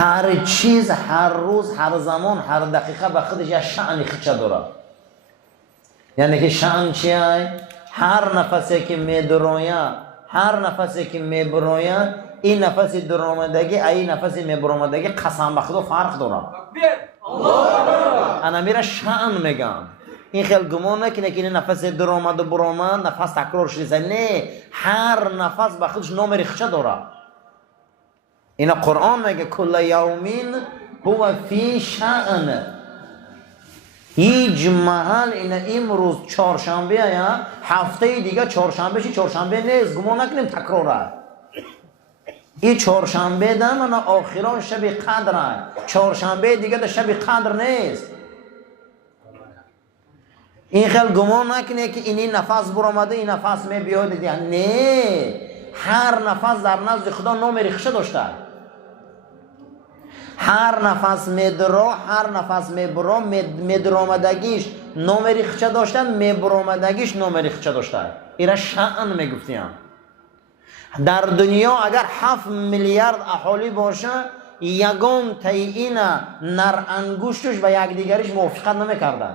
هر چیز هر روز هر زمان هر دقیقه به خودش یه شأن خودشه داره. یعنی که شأن چیه؟ هر نفسی که میدروید، هر نفسی که میبروید، این نفس درآمدگی این نفس میبرآمدگی قسم به خدا فرق داره. انا میره شأن میگم. این خیلی گمان نکنه که این نفس درآمد و برآمد نفس تکرار شده. نه، هر نفس به خودش نام ریخته داره. این قرآن میگه کل یومین هو فی شأن. هیچ محل این امروز چهارشنبه یا هفته دیگه چهارشنبه چی چهارشنبه نیست. گمان نکنیم تکراره. این چهارشنبه ده من آخران شب قدره، چهارشنبه دیگه ده شب قدر نیست. این خیلی گمان نکنه که این نفس برآمده این نفس می بیاد دیگه. نه، هر نفس در نزد خدا نام ریخته داشته. هر نفس میدرا هر نفس میبرا میدرآمدگیش نام ریخته داشته، میبرآمدگیش نام ریخته داشته. اینا شأن میگفتیم. در دنیا اگر 7 میلیارد اهالی باشه، یگان تایین نر انگشتش به یکدیگرش موافقت نمیکرده.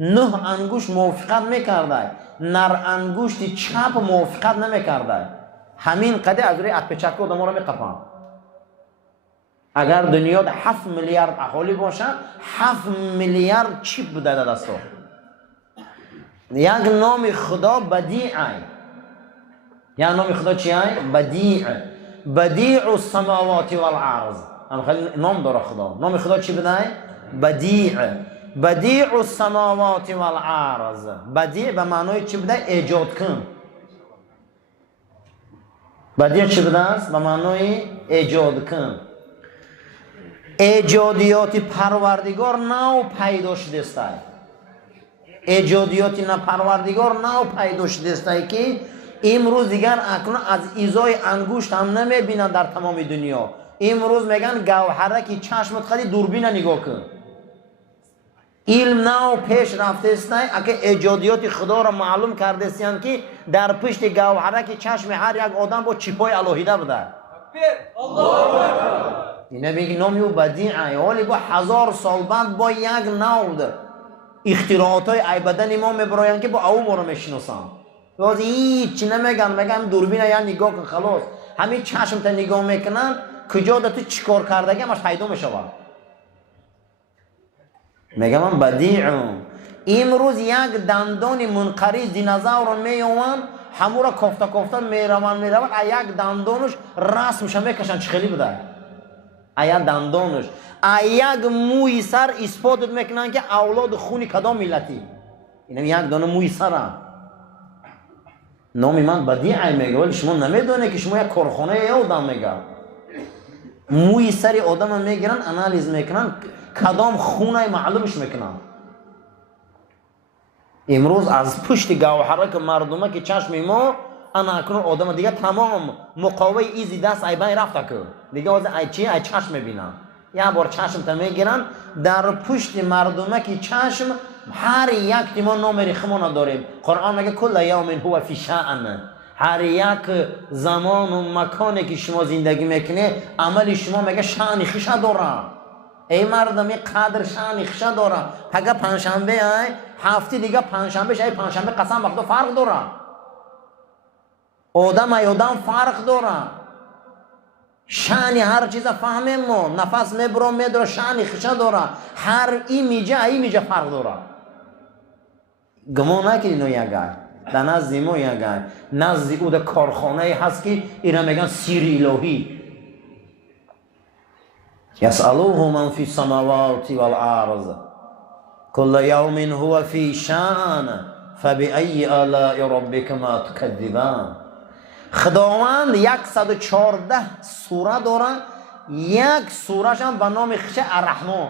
9 انگشت موافقت میکرده، نر انگشت چپ موافقت نمیکرده. همین قدر از روی اتپچک آدم ها رو میقپن. اگر دنیا 7 میلیارد اهالی باشه، 7 میلیارد چیپ بوده در دستا. یک نام خدا بدیعه. یا نام خدا چیه؟ بدیع. بدیع السماوات والارض. خیلی نام داره خدا. نام خدا چی بوده؟ بدیع. بدیع السماوات والارض. بدیع به معنای چی بوده؟ ایجاد کن. بدیع چی بوده است؟ به معنای ایجاد کن. ایجادیات پروردگار نو پیدا شده است. ایجادیات پروردگار نو پیدا شده است که امروز دیگر اکنون از ایزای انگشت هم نمیبینن در تمام دنیا. امروز میگن گوهره که چشمت خیلی دوربین نگاه کن. علم نو پیش رفته است. اگه ایجادیات خدا را معلوم کرده است که در پشت گوهره که چشم هر یک آدم با چیپای الوهیده بوده. اینه میگه نامی و بدیعه. ولی با 1000 سال بعد با یک نو اختراعات های ای بدن ما میبراین که با او ما رو میشناسن. باز هیچ نمیگن، میگن دوربین یا نگاه کن خلاص. همین چشم تا نگاه میکنن کجا ده تو چیکار کردگی همش پیدا میشود. میگم من بدیعم. امروز یک دندان منقری دینازور میوان همو را کافتا کافتا میروان یک دندانش رسم میشه میکشن چه خیلی بوده. یک دندانش یک موی سر اثبات میکنن که اولاد خونی کدام ملتی. اینم یک دانه موی سره. نامی من بدیعه میگه ولی شما نمیدونه که شما یک کارخانه یا آدم میگه. موی سری آدم میگیرن انالیز میکنن کدام خونه معلومش میکنن. امروز از پشت گوهره که مردمه که چشم ما انا اکنون آدم دیگه تمام مقاوه ایزی دست ای بین رفته که دیگه از ای چی ای چشم میبینن. یه بار چشم تا میگیرن در پشت مردمه که چشم هر یک ما نام ریخمون داریم. قرآن میگه کل یوم هو فی شأن. هر یک زمان و مکانی که شما زندگی میکنه عمل شما میگه شأن خوشه داره. ای مردمی قدر شأن خوشه داره. پگه پنجشنبه ای هفته دیگه پنجشنبه شای پنجشنبه قسم به خدا فرق داره. آدم ای آدم فرق داره. شأن هر چیز فهمیم ما. نفس میبرم میداره شأن خوشه داره. هر ایمیجه فرق داره. گمان نکنید نو یگه در نزد ما یگه نزد او در کارخانه هست که اینا میگن سیر الهی. یسألوه من فی السماوات والارض کل یوم هو فی شأن فبأی آلاء ربکما تکذبان. خداوند 114 سوره داره. یک سورهش هم به نام خش الرحمن.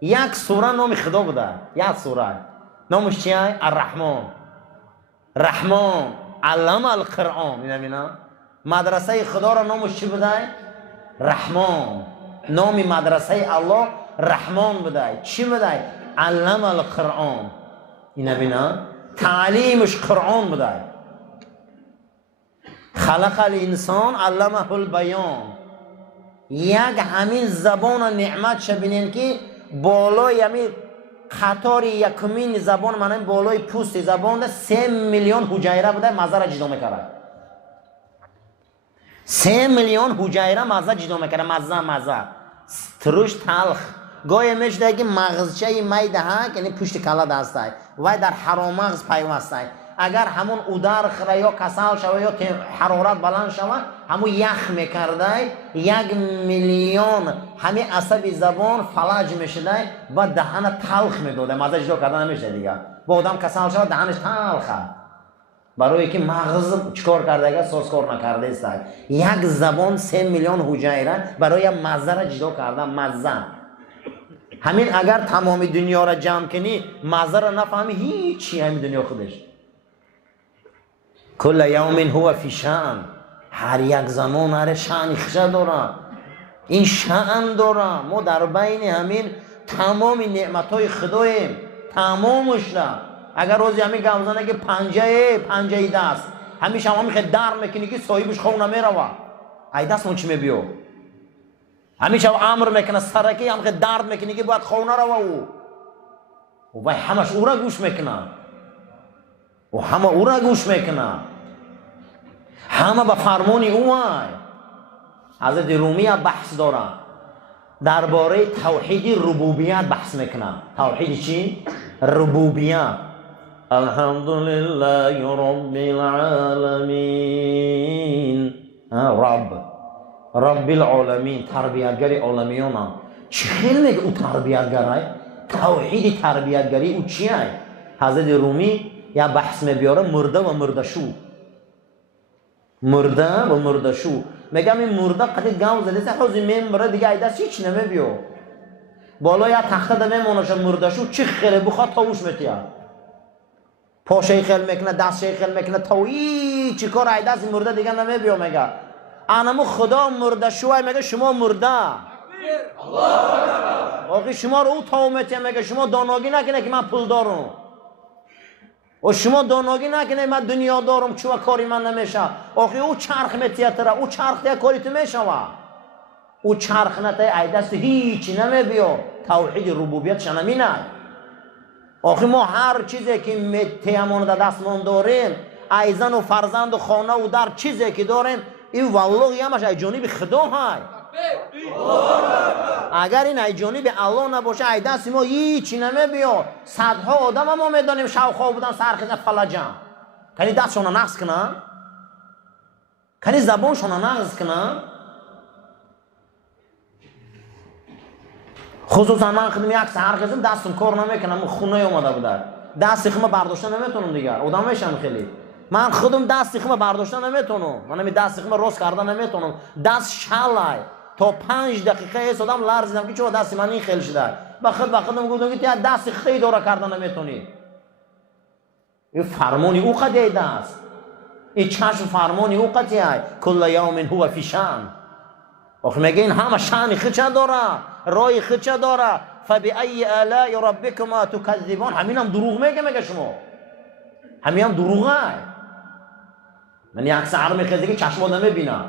یک سوره نام خدا بوده. یک سوره نامش چیه؟ الرحمن. رحمان علم القرآن. می‌بینید مدرسه خدا را نامش چی بوده؟ رحمان. نام مدرسه الله رحمان بوده. چی بوده؟ علم القرآن. اینا ببینید تعلیمش قرآن بوده. خلق الانسان علمه البیان. یک همین زبان نعمت شبینین که بالای همین قطار یکمین زبان من بالای پوست زبان ده 3 میلیون حجیره بوده مزه را جدا میکرد. 3 میلیون حجیره مزه جدا میکرد. مزه ترش تلخ گاهی میشه که مغزچه میده ها یعنی پشت کله دسته و در حرام مغز پیوسته. اگر همون اودر خره یا کسل شوه یا حرارت بلند شوه همون یخ میکرده 1 میلیون همین عصب زبان فلج میشده و دهن تلخ میدوده مزه جدا کردن نمیشه دیگه. با آدم کسل شوه دهنش تلخه برای که مغز چکار کرده اگر سازکار نکرده است. یک زبان 3 میلیون حجیره برای مزه را جدا کرده. مزه همین اگر تمام دنیا را جمع کنی مزه را نفهمی هیچی همین دنیا خودش. کل یوم هو فی شأن هر یک زمان هر شأن خشه داره. این شأن داره. ما در بین همین تمام نعمتهای خداییم تمامش ده. اگر روزی همین گوزنه که پنجه دست همیشه هم میخواد در میکنی که صاحبش خو نمیروه ای دست من چی میبیو همیشه امر میکنه سرکی هم میخواد درد میکنی که باید خو نروه او و همش او را گوش میکنه و همه او را گوش میکنه همه به فرمانی او های. حضرت رومی بحث داره درباره توحید ربوبیت بحث میکنه. توحید چی؟ ربوبیت. الحمدلله رب العالمین رب العالمین تربیتگری عالمیان. چی خیلی میگه او تربیتگره؟ توحید تربیتگری او چیه؟ حضرت رومی یا بحث میبیاره مرده و مردشو. مرده و مردشو میگم این مرده قدر گاو زده حوزی میمره دیگه ای دست هیچ نمیبیو بالا یا تخته ده میمونشه مردشو چی خیلی بخواد تاوش میتیه پاشه خیل میکنه دست خیل میکنه تاوی چی کار ای دست مرده دیگه نمیبیو. میگه انمو خدا مردشو میگه شما مرده آقی شما رو او تاو میتیه. میگه شما داناگی نکنه که من پول دارم و شما داناگی نکنه من دنیا دارم چوه کاری من نمیشه. آخی او چرخ میتیتره او چرخ تیه کاری تو میشوه او چرخ نتیه ای دست هیچی نمیبیو. توحید ربوبیت شنمینه. آخی ما هر چیزی که میتیمون در دستمون داریم ای زن و فرزند و خانه و در چیزی که داریم این والله همش ای جانب خدا های. اگر این ای جانب الله نباشه ای دست ما هیچی نمیبیاد. صدها آدم ما میدانیم شوخا بودن سرخیزن فلجن کنی دستشون نقص کنن کنی زبانشون نقص کنن. خصوصا من خودم یک سرخیزم دستم کار نمیکنم خونه اومده بوده دست خیمه برداشته نمیتونم دیگر آدم میشم خیلی من خودم دست خیمه برداشته نمیتونم. من همین دست خیمه راست کردن نمیتونم. دست شلای تا 5 دقیقه ایستادم لرزیدم که چرا دست من این خیل شده. بخودم گفتم که تو دست خیلی داره کردن نمیتونی. این فرمانی او قضیه دست این چشم فرمانی او قضیه. کل یوم هو فی شأن. آخه میگه این همه شأن خچه داره رای خچه داره. فبأی آلاء ربکما تکذبان. همین هم دروغ میگه شما همین هم دروغه. من یک سحر میخوزی که چشم آدم میبینم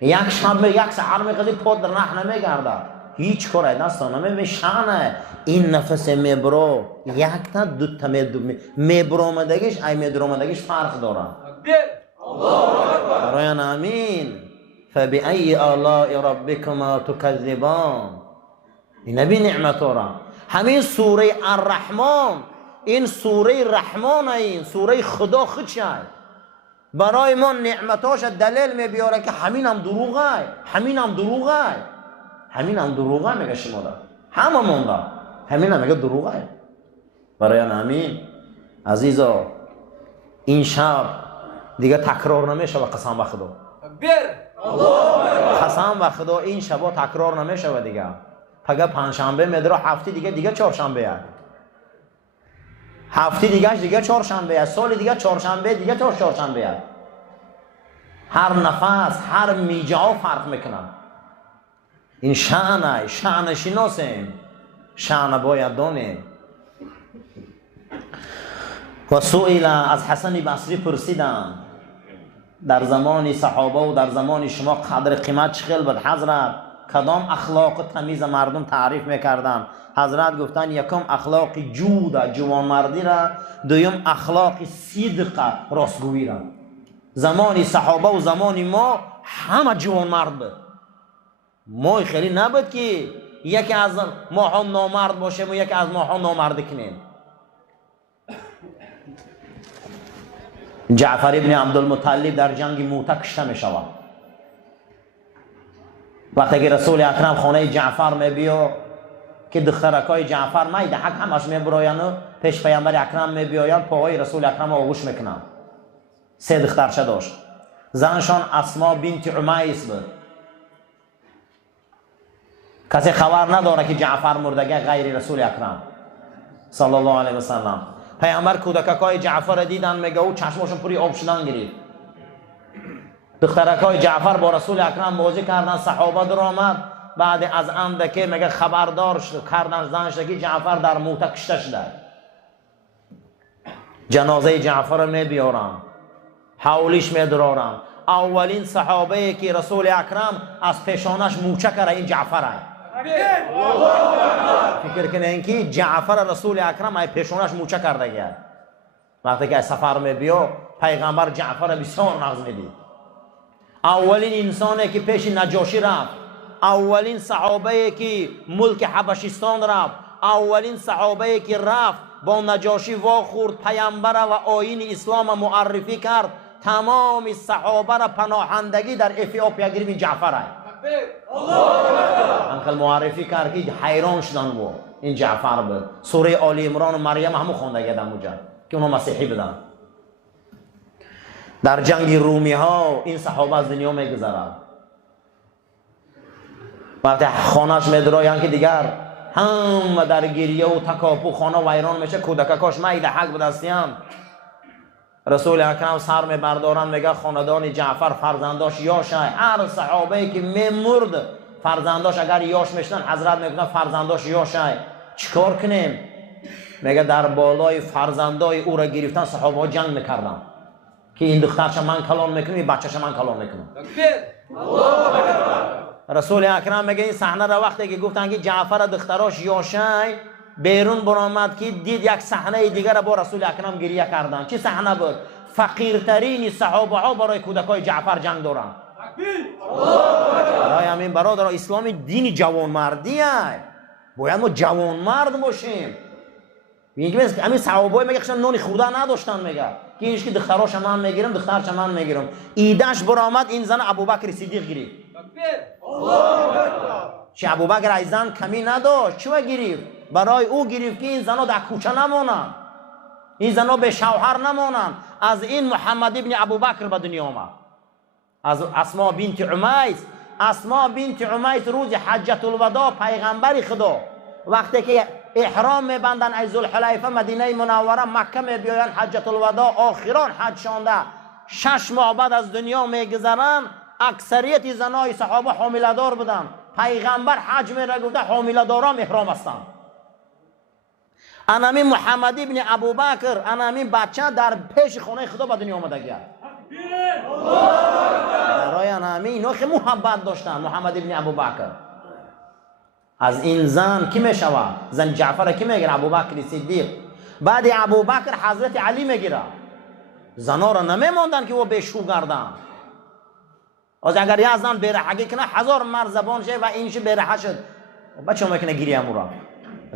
یک شب یک سحر میخوزی پاد در نه نمیگرده هیچ کار دست نمیبینه. شأنه این نفس میبرو یک تا دو تا میبرومدگیش ای میبرومدگیش فرق داره. برای امین فبأي آلاء ربكما تكذبان. این نبی نعمت را همین سوره الرحمن این سوره رحمان این سوره خدا خودشه برای ما نعمتاش دلیل میبیاره که همین هم دروغه همین هم دروغه همین هم دروغه میگه شما دا همه مونده همین هم میگه دروغه. برای همین عزیزا این شب دیگه تکرار نمیشه و قسم به خدا قسم به خدا این شبا تکرار نمیشه و دیگه پگه پنجشنبه میدره هفته دیگه چهارشنبه هفته دیگه چهارشنبه سال دیگه چهارشنبه دیگه چهارشنبه هر نفس هر میجا فرق میکنن. این شأن شناسیم شأن باید دانیم. و سئل از حسن بصری پرسیدن در زمان صحابه و در زمان شما قدر قیمت چخیل بود حضرت؟ کدام اخلاق تمیز مردم تعریف میکردن؟ حضرت گفتن یکم اخلاق جود جوانمردی را، دویم اخلاق صدق راستگویی را. زمان صحابه و زمان ما همه جوانمرد بود. ما خیلی نبود که یکی از ماها نامرد باشیم و یکی از ماها نامرد کنیم. جعفر ابن عبدالمطلب در جنگ موته کشته می شود. وقتی که رسول اکرم خانه جعفر می بیا که دخترکای جعفر میده حق همش می براین و پیش پیامبر اکرم می بیاین، پاهای رسول اکرم آغوش میکنن. 3 دخترچه داشت. زنشان اسما بنت عمیس بود. کسی خبر نداره که جعفر مردگی غیر رسول اکرم صلی الله علیه و سلم. پیامبر کودککای جعفر دیدن، میگه او چشماشون پوری آب شدن گرفت. دخترکای جعفر با رسول اکرم بازی کردن، صحابه در آمد. بعد از اندکی میگه خبردار کردن زنش که جعفر در موته کشته شده. جنازه جعفر رو میبیارم، حولیش میدرارم. اولین صحابه که رسول اکرم از پیشانش موچه کرده این جعفر است. فکر کنین که جعفر رسول اکرم ای پیشونش موچه کرده گرد. وقتی که سفر می بیا پیغمبر جعفر بسیار نغز میدید. اولین انسانی که پیش نجاشی رفت، اولین صحابه که ملک حبشستان رفت، اولین صحابه که رفت با نجاشی واخورد پیامبر و آیین اسلام معرفی کرد، تمام صحابه را پناهندگی در افیوپیا گرفت جعفر است. انقل معرفی کرد که حیران شدن با این جعفر بود. سوره آل عمران و مریم همو خونده گردن اونجا که اونا مسیحی بدن. در جنگ رومی ها این صحابه از دنیا میگذرن. وقتی خانهش میدراین که دیگر هم در گریه و تکاپو خانه ویران میشه، کودککاش میده حق بدستیان. رسول اکرم سر میبردارن، میگه خاندان جعفر فرزنداش یاشه. هر صحابه که میمرد فرزنداش اگر یاش میشدن حضرت میگفتن فرزنداش یاشه. چیکار کنیم؟ میگه در بالای فرزندای او را گرفتن صحابه ها جنگ میکردن که این دخترش من کلان میکنم، این بچهش من کلان میکنم. رسول اکرم میگه این صحنه را وقتی که گفتن که جعفر دختراش یاشه بیرون برآمد که دید یک صحنه دیگر را با رسول اکرم گریه کردن. چه صحنه بود؟ فقیرترین صحابه ها برای کودکای جعفر جنگ دارن. برای همین برادر اسلام دین جوانمردی است. باید ما جوانمرد باشیم. میگه همین صحابه میگه خشن نون خورده نداشتن، میگه که اینش که دختراش من میگیرم دخترش من میگیرم. ایدهش برآمد این زن ابوبکر صدیق گرفت. چه ابوبکر ای زن کمی نداشت، چه گرفت؟ برای او گرفت که این زنا در کوچه نمونن، این زنا به شوهر نمونن. از این محمد ابن ابوبکر به دنیا آمد، از اسما بنت عمیس. اسما بنت عمیس روز حجت الوداع پیغمبر خدا وقتی که احرام میبندن از ذوالحلیفه مدینه منوره مکه میبیاین حجت الوداع آخران حج شانده 6 ماه بعد از دنیا میگذرن، اکثریت زنای صحابه حامله دار بودن. پیغمبر حج میره گفته حامله داران احرام هستن. انامین محمد ابن ابوبکر انامین بچه در پیش خانه خدا به دنیا آمده گرد. برای انامین اینا که محبت داشتن. محمد ابن ابوبکر از این زن کی میشود؟ زن جعفر کی میگیره؟ ابوبکر صدیق. بعد ابوبکر حضرت علی میگیره. زنا را نمیماندن که او بشو گردن. از اگر یه زن برهگی کنه 1000 مرد زبان شه و اینش برهه شد بچه هم میکنه گیری امورا.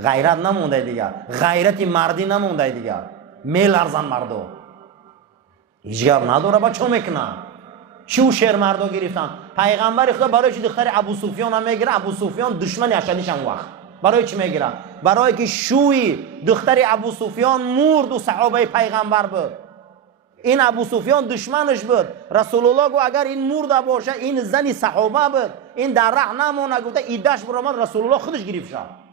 غیرت نمونده دیگر، غیرتی مردی نمونده دیگر. میلرزن مردو، هیچگر نداره بچه هم میکنه. چیو شیر مردو گرفتن. پیغمبر خدا برای چی دختر ابو سفیان هم میگیره؟ ابو سفیان دشمن اشدیش هم وقت. برای چی میگیره؟ برای که شوی دختر ابو سفیان مرد و صحابه پیغمبر بود. این ابو سفیان دشمنش بود. رسول الله گو اگر این مرده باشه این زنی صحابه بود، این در ره نمونه. گفته ایدهش برآمد رسول الله خودش گرفت شد.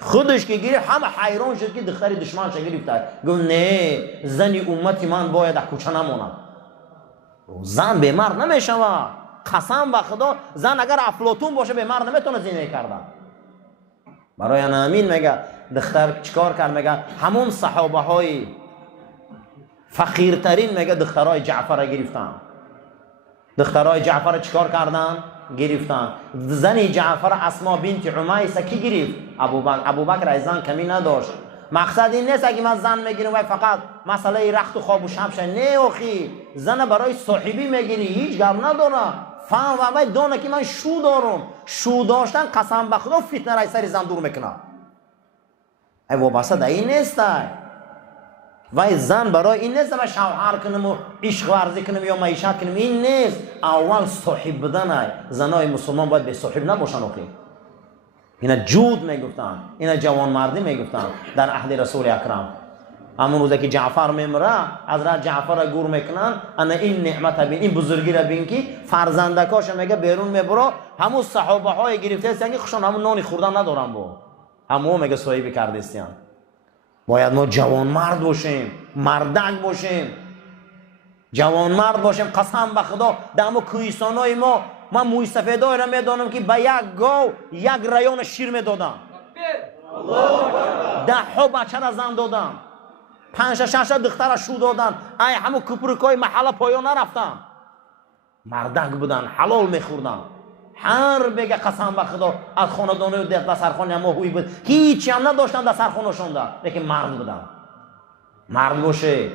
خودش که گرفت همه حیران شد که دختر دشمنش گرفته. گفت نه زنی امتی من باید در کوچه نمونم. زن به مرد نمیشوه. قسم به خدا زن اگر افلاطون باشه به مرد نمیتونه زینه کردن. برای همین میگه دختر چیکار کرد؟ میگه همون صحابه های فقیرترین میگه دخترای جعفر گرفتن. دخترای جعفر چیکار کردن؟ گرفتن. زنی جعفر اسما بنت عمیس کی گرفت؟ ابوبکر زن کمی نداشت. مقصد این نیست اگه من زن میگیرم و فقط مسئله رخت و خواب و شب شه. نه اخی، زن برای صاحبی میگیری، هیچ گپ نداره. فهم و دونه که من شو دارم. شو داشتن قسم به خدا فتنه رای سر زن دور میکنه. ای وابسته در این نیست. و زن برای این نیست من شوهر کنم و عشق ورزی کنم یا معیشت کنم. این نیست. اول صاحب بدن. زنای مسلمان باید به صاحب نباشن. اخی اینا جود میگفتن، اینا جوان مردی میگفتن در عهد رسول اکرم. همون روزی که جعفر میمره، حضرت جعفر را گور میکنن، انا این نعمت بین، این بزرگی را بین که فرزندکاش میگه بیرون میبره. همون صحابه های گرفته هستن که خوشان همون نانی خوردن ندارن. با همون میگه صاحب کردستیان. باید ما جوان مرد باشیم، مردک باشیم، جوان مرد باشیم. قسم به خدا دمو کویسانای ما، من موی سفیدای را میدانم که به یک گاو یک ریان شیر میدادم. 10 بچه را زن دادم، 5-6 دختر شو دادن. ای همو کپرکای محله پایان نرفتم. مردک بودن، حلال میخوردن. هر بگه قسم به خدا از خاندانی و دسترخوان ما هوی بود، هیچی هم نداشتن دسترخوانشون ده. لیکن مرد بودن. مرد باشه،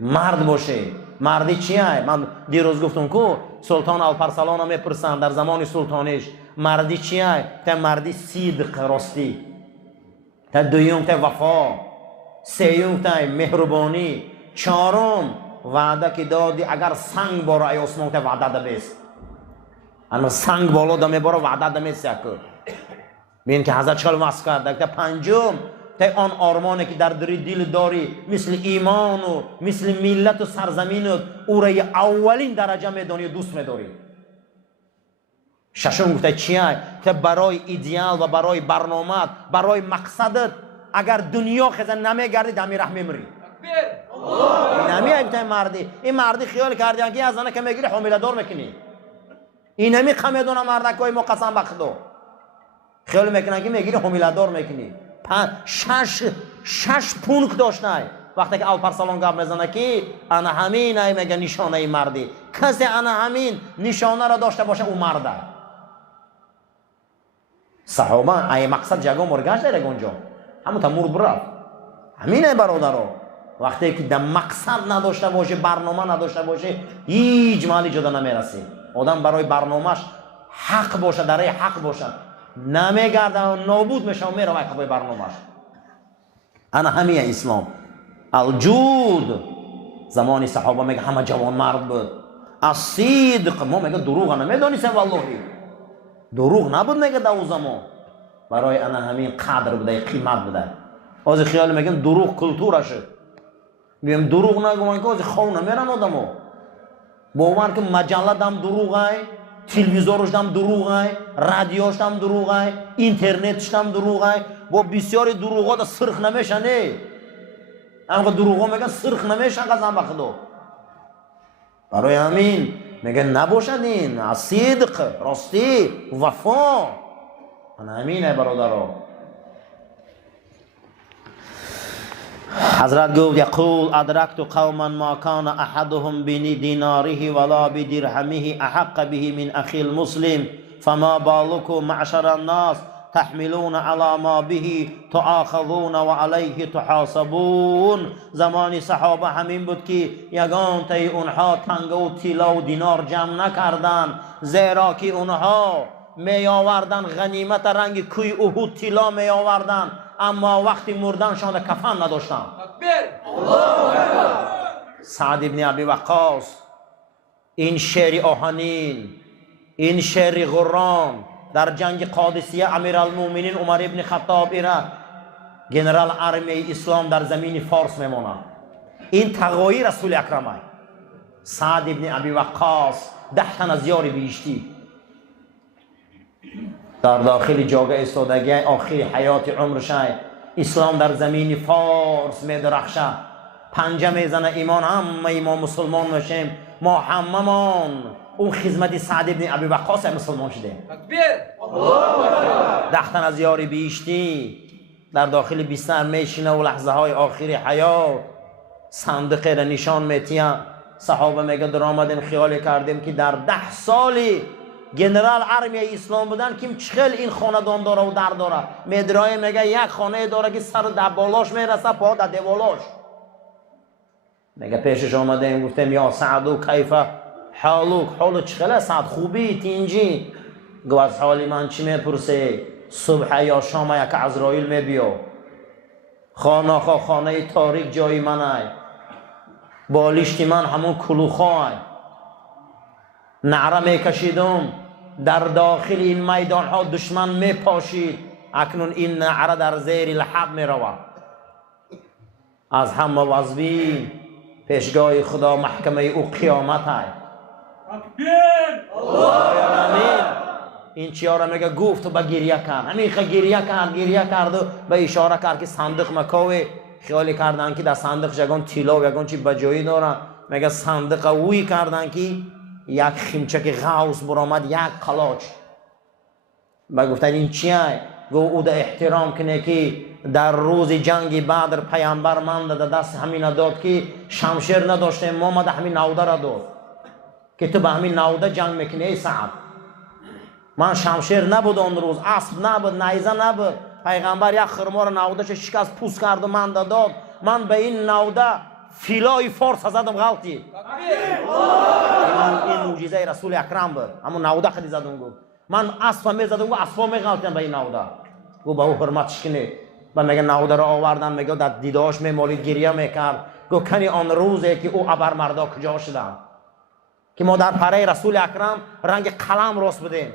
مرد باشه. مردی چیه؟ من دیروز گفتم که سلطان الپرسلان هم میپرسن در زمان سلطانش مردی چیه؟ تا مردی صدق، راستی. تا دویم تا وفا، سیوم تا مهربانی، چهارم وعده که دادی اگر سنگ باره ای عثمان تا وعده ده بیست. اما سنگ بالا دمی باره وعده ده میست یکر. بین که حضرت چکل وصف کرده. تا پنجم تا آن آرمانه که در دل داری مثل ایمان و مثل ملت و سرزمینت او را اولین درجه میدانی و دوست میداری. ششم گفته چیه؟ که برای ایدئال و برای برنامه، برای مقصدت اگر دنیا خزن نمیگردی دمی رحم میمری. نمیگه مردی. این مردی خیال کردی که از آنها که میگیری حامله دار میکنی. این نمی خمیدونه مردکای ما قسم به خدا. خیال میکنن که میگیری حامله دار میکنی. 6 پونک داشته. وقتی که الپرسلان گپ میزنه که انا همین ای میگه نشانه مردی. کسی انا همین نشانه را داشته باشه او مرده. صحابه ای مقصد جگه مرگشت داره اونجا. همون تمور برفت. همینه برادرها. وقتی که در مقصد نداشته باشه، برنامه نداشته باشه، هیچ مالی جدا نمیرسی. آدم برای برنامهش حق باشه، در حق باشه، نمیگرده و نابود میشه و میره وقتی برنامهش. انا همین اسلام. الجود زمانی صحابه میگه همه جوان مرد بود. الصدق ما میگه دروغ نمیدونیسم والله. دروغ نبود میگه در اون زمان. برای انا همین قدر بوده، قیمت بوده. از خیال میگن دروغ کلتورشه. میگم دروغ نگوین که از خونه میرن آدمو. باور که مجله دم دروغه، تلویزیونش دم دروغه، رادیوش دم دروغه، اینترنتش دم دروغه. با بسیاری دروغا دا سرخ نمیشن. نه اما دروغا میگن سرخ نمیشن قسم به خدا. برای همین میگن نباشد این صدق، راستی، وفا. همینه برادرها. حضرت گفت یقول ادرکت قوما ما کان احدهم بدیناره ولا بدرهمه احق به من اخی المسلم فما بالکم معشر الناس تحملون على ما به تؤاخذون و علیه تحاسبون. زمانی صحابه همین بود که یگان تای اونها تنگه و طلا و دینار جمع نکردن، زیرا که اونها می آوردن غنیمت رنگ کوی احد طلا می آوردن، اما وقتی مردنشان کفن نداشتن. سعد ابن ابی وقاص این شعر آهنین، این شعر غران در جنگ قادسیه امیرالمومنین عمر ابن خطاب ایره جنرال ارمی اسلام در زمین فارس میمونه. این تغییر رسول اکرمه. سعد ابن ابی وقاص 10 تن از یاری بیشتی در داخل جاگه ایستادگی آخر حیات عمرش اسلام در زمین فارس میدرخشه. پنجه میزنه ایمان، همه ایمان مسلمان میشیم. ما هممان اون خدمت سعد ابن ابی وقاص مسلمان شده. 10 تن از یاری بیشتی در داخل بستر میشینه و لحظه های آخر حیات صندوق را نشان میتیم. صحابه میگه در آمدیم خیال کردیم که در 10 سالی جنرال ارمیای اسلام بودن که چخیل این خاندان داره و در داره. میدرای میگه یک خانه داره که سر در بالاش میرسه پا در دیوالاش. میگه پیشش آمدیم گفتیم یا سعدو کیفه حالوک، حال چخیله سعد، خوبی تینجی؟ گو از حالی من چی میپرسی؟ صبح یا شام یک عزرائیل میبیو، خانه تاریک جای من ای، بالشت من همون کلوخای. نعره میکشیدم در داخل این میدان ها دشمن میپاشید، اکنون این نعره در زیر لحد میرود. از همه وزبین پیشگاه خدا محکمه او قیامت های. این چیاره میگه گفت و به گریه کرد. همین گریه کرد و به اشاره کرد که صندوق مکاوی. خیالی کردن که در صندوق جگان تیلا و یگان چی بجایی دارن. میگه صندوق اوی کردن که یک خیمچک غوث برآمد، یک قلاچ. با گفتن این چیه؟ گو او ده احترام کنه که در روز جنگ بدر پیامبر من در دست همین داد که شمشیر نداشته، ما ده همین نوده را داد که تو به همین نوده جنگ میکنی. ای سعد، من شمشیر نبود اون روز، اسب نبود، نیزه نبود. پیغمبر یک خرمار نودهش شکست پوست کرد و من داد. من به این نوده فیلای فارس زدم غلطی. این معجزه رسول اکرم بود. همون نوده خیلی زدم. گفت من اسب میزدم، گفت اسبا میغلطیدن به این نوده. گفت به او حرمتش کنید. و میگه نوده را آوردن، میگه در دیداش میمالید، گریه میکرد. گفت کنی آن روزه که او ابرمردا کجا شدن که ما در پره رسول اکرم رنگ قلم راست بدیم.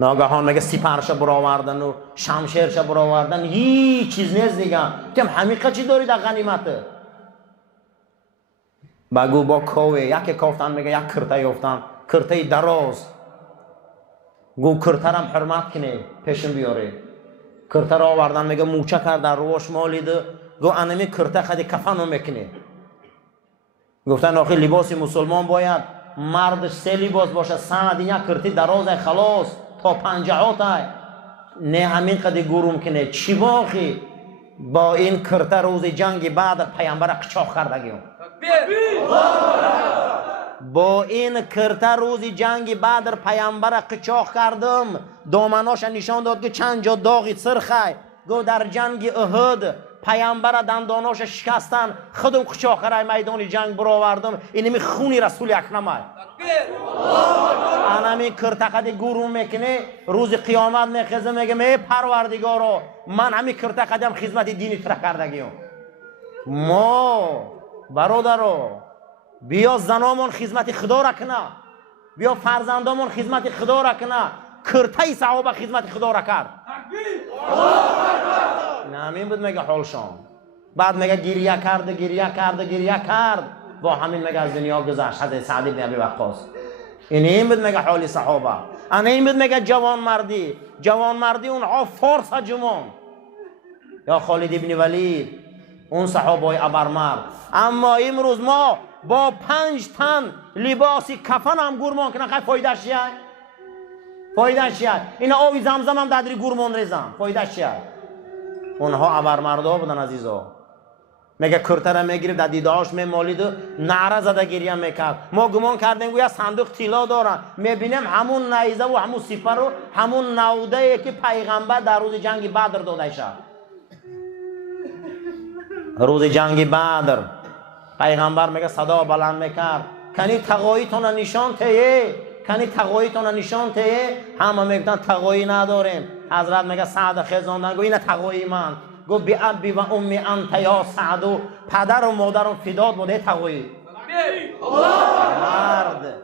ناگهان میگه سپرش برآوردن و شمشیرش برآوردن، هیچ چیز نیست دیگه. که حمیقه چی داری در غنیمت؟ بگو با کوه یک کافتن، میگه یک کرته یافتن، کرته دراز. گو کرته رم حرمت کنه پیشم بیاره. کرته را آوردن، میگه موچه کرد در رواش مالیده. گو انمی کرته خدی کفن رو میکنه. گفتن آخی لباس مسلمان باید مردش 3 لباس باشه، سعد این یک کرته دراز خلاص تا پنجهات های نه همین قدر گروم کنه. چی باخی با این کرته روز جنگ بعد پیامبر قچاق کردگیم. با این کرته روز جنگ بدر پیامبر قچاق کردم. دامناش نشان داد که چند جا داغی سرخه. گو در جنگ احد پیامبر دنداناش شکستن، خودم قچاق کرای میدان جنگ برآوردم. اینمی خونی رسول اکرم های. انمی کرته قدی گروم میکنه، روز قیامت میخزه میگه می پروردگارا من همی کرته قدم خدمت دینی تر کردگیم. ما برادرو بیا زنامون خدمت خدا را کنه، بیا فرزندامون خدمت خدا را کنه. کرته صحابه خدمت خدا را کرد. نه همین بود میگه حالشان. بعد میگه گریه کرد با همین میگه از دنیا گذشت. حضرت سعد بن ابی وقاص. این بود میگه حال صحابه. این بود میگه جوان مردی اون فارس جوان یا خالد ابن ولید، اون صحابه ابرمرد. اما امروز ما با 5 تن لباسی کفن هم گورمان کنه، خیلی فایدهش چیه؟ اینا آبی زمزم هم دادری گورمان ریزن، فایدهش چیه؟ اونها ابرمردا بودن عزیزا. میگه کرته را میگیرید در دیدهاش میمالید و نعره زده گریه میکرد. ما گمان کردیم گویا صندوق طلا دارن، میبینیم همون نیزه و همون سپر و همون نوده که پیغمبر در روز جنگ بدر داده شد. روز جنگ بدر پیغمبر میگه صدا بلند میکرد کنی تقاییتون نشان تهیه. همه میگفتن تقایی نداریم. حضرت میگه سعد خیزاندن گو این تقایی من. گو بی ابی و امی انت یا سعدو، پدر و مادرم فداد بوده تقایی. مرد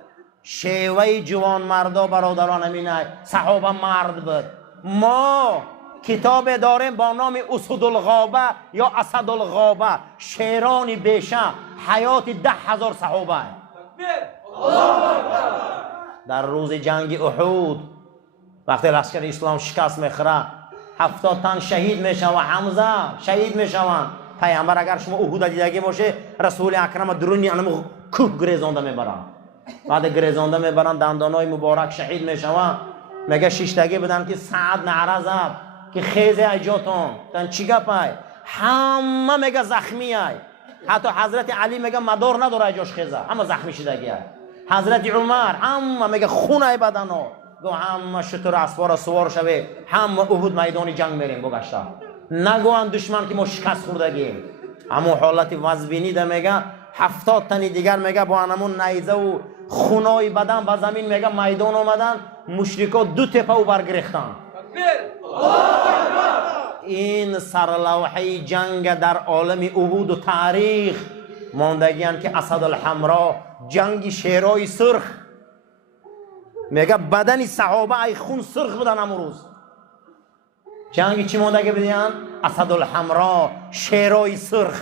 شیوه جوان مردا برادران همینه. صحابه مرد بود. ما کتاب داریم با نام اسد الغابه یا اسد الغابه، شیرانی بیشه حیات 10,000 صحابه. در روز جنگ احد وقتی لشکر اسلام شکست میخوره 70 تن شهید میشن و حمزه شهید میشن. پیامبر اگر شما احد دیدگی باشه رسول اکرم درونی انم کوه گریزانده میبرن. بعد گریزانده میبرن دندانای مبارک شهید میشن. میگه شیشتگی بدن که سعد نعره زد که خیزه ایجاتون تن چی گپای. همه میگه زخمی های. حتی حضرت علی میگه مدار نداره جاش خیزه، همه زخمی شدگی های. حضرت عمر همه میگه خونه بدن ها، گو همه شطور اسوار سوار شوه، همه احد میدان جنگ میریم بگشته، نگوان دشمن که ما شکست خوردگیم. اما حالت وزبینی ده میگه 70 تنی دیگر میگه با انمون نیزه و خونای بدن به زمین میگه میدان آمدن، مشرکا 2 تپه و برگرفتن. این سرلوحه جنگ در عالم احد و تاریخ ماندگیان که اسد الحمرا، جنگ شیرای سرخ، میگه بدن صحابه ای خون سرخ بودن امروز. جنگ چی ماندگی بدین؟ اسد الحمرا، شیرای سرخ.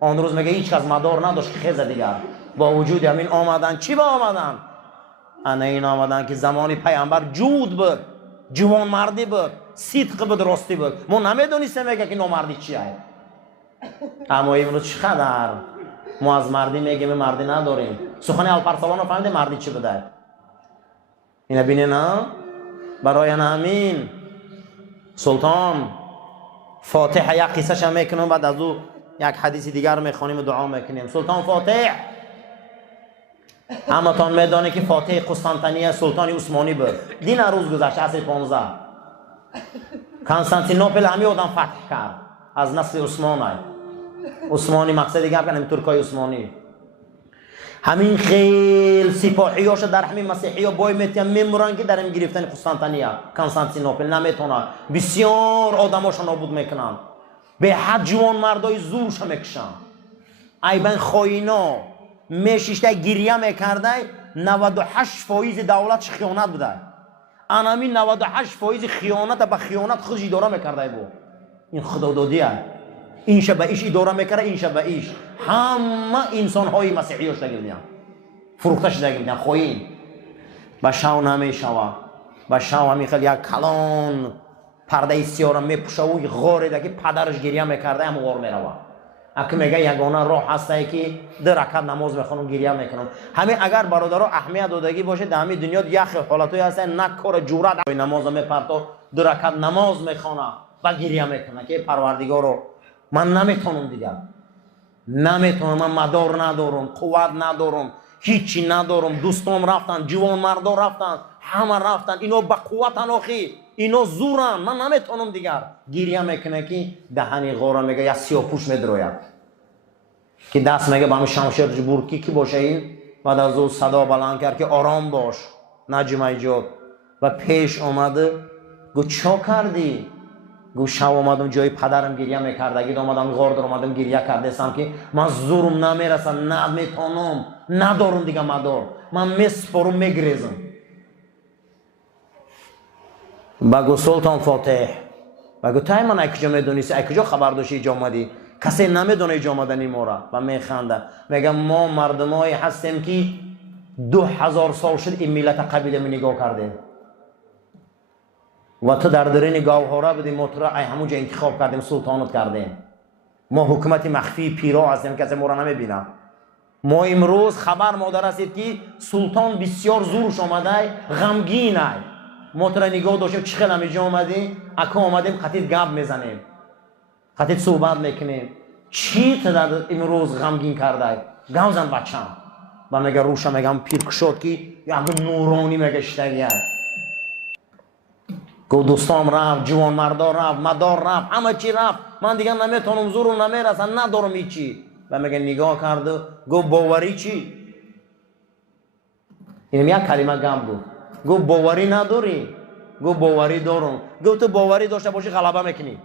آن روز میگه هیچ کس مدار نداشت که خیزه دیگر. با وجود همین آمدن چی با آمدن؟ انا این آمدن که زمانی پیامبر جود بود، جوان مردی بود، صدق بود، راستی بود. ما نمیدونستیم میگه که نامردی چیه. اما امروز چقدر ما از مردی میگیم مردی نداریم. سخن الپرسلان رو فهمیده مردی چی بوده؟ اینا بینه نه؟ برای همین سلطان فاتح یک قصه شم میکنم، بعد از او یک حدیث دیگر میخونیم و دعا میکنیم. سلطان فاتح اما تان میدانه که فاتح قسطنطنیه سلطان عثمانی بود. دین روز گذشت عصر 15 کنستانتینوپل همی آدم فتح کرد از نسل عثمانی. عثمانی مقصد دیگه کنیم ترکای عثمانی. همین خیل سپاهیاش در همین مسیحی ها بای میتیم میمورن که در این گرفتن قسطنطنیه کنستانتینوپل نمیتونه. بسیار آدماش نابود میکنن، به حد جوان مردای زورش میکشن. ای بین خائنا میشیشته گریه میکرده 98% دولتش خیانت بوده. انمی 98% خیانت به خیانت خودش اداره میکرده بود. این خدادادیه. این شب به ایش اداره میکرده، این شب به ایش. همه انسان های مسیحی هاش دگیردن، فروخته شده دگیردن. خوین به شو نمیشوه، به شو همی خیلی یک کلان پرده سیاه را میپوشه و غاره ده که پدرش گریه میکرده هم غار میروه. اگه میگه یگانه راه هسته که 2 رکعت نماز میخونم گریه میکنم. همین اگر برادرها اهمیت دادگی باشه در همین دنیا یک حالتایی هستن نه کار جورت نماز میپرتا 2 رکعت نماز میخونه و گریه میکنه که پروردگار رو من نمیتونم دیگر، نمیتونم، من مدار ندارم، قوت ندارم، هیچی ندارم. دوستان رفتن، جوان مردا رفتن، همه رفتن، اینا با قوت اناخی، اینا زورن، من نمیتونم دیگر. گریه میکنه که دهنی غوره میگه یا سیاپوش میدروید که دست میگه با همین شمشیر بورکی کی باشه این. بعد از او صدا بلند کرد که آرام باش نجم ایجاد و پیش آمده. گو چا کردی؟ گو شو آمدم جای پدرم گریه میکرد، اگه آمدم غار در آمدم گریه کردستم که من زورم نمیرسم، نمیتونم، ندارم دیگه مدار، من میسپرم میگریزم. بگو سلطان فاتح، بگو تای من ای کجا میدونیسی، ای کجا خبر داشتی اینجا آمدی؟ کسی نمیدونه اینجا آمدنی ما را. و میخنده میگه ما مردمایی هستیم که 2000 سال شد این ملت قبیله می نگاه کردیم و تو در درین گوهره بودیم، ما تو را همونجا انتخاب کردیم، سلطانت کردیم. ما حکومت مخفی پیرا هستیم، کسی ما را نمیبینه. ما امروز خبر ما در رسید که سلطان بسیار زورش آمده، غمگینه. ما تو را نگاه داشتیم چه خیلی همینجا آمدیم، اکا آمدیم قطعیت گپ میزنیم، قطعیت صحبت میکنیم. چی تو در امروز غمگین کرده؟ گپ زن بچم. و میگه روشم میگم پیر شد که یک نورانی میگه شتگیه. گو دوستام رفت، جوان مردا رفت، مدار رفت، همه چی رفت، من دیگه نمیتونم، زورم نمیرسن، ندارم هیچی. و میگه نگاه کرده، گو باوری چی؟ اینم یک کلمه گم بود. گو باوری نداری؟ گو باوری دارم. گو تو باوری داشته باشی غلبه میکنی.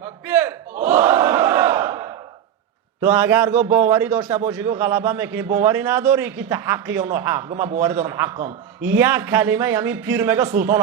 تو اگر گو باوری داشته باشی گو غلبه میکنی. باوری نداری که تو حق یا نه حق. گو من باوری دارم، حقم. یک کلمه همین پیر میگه سلطان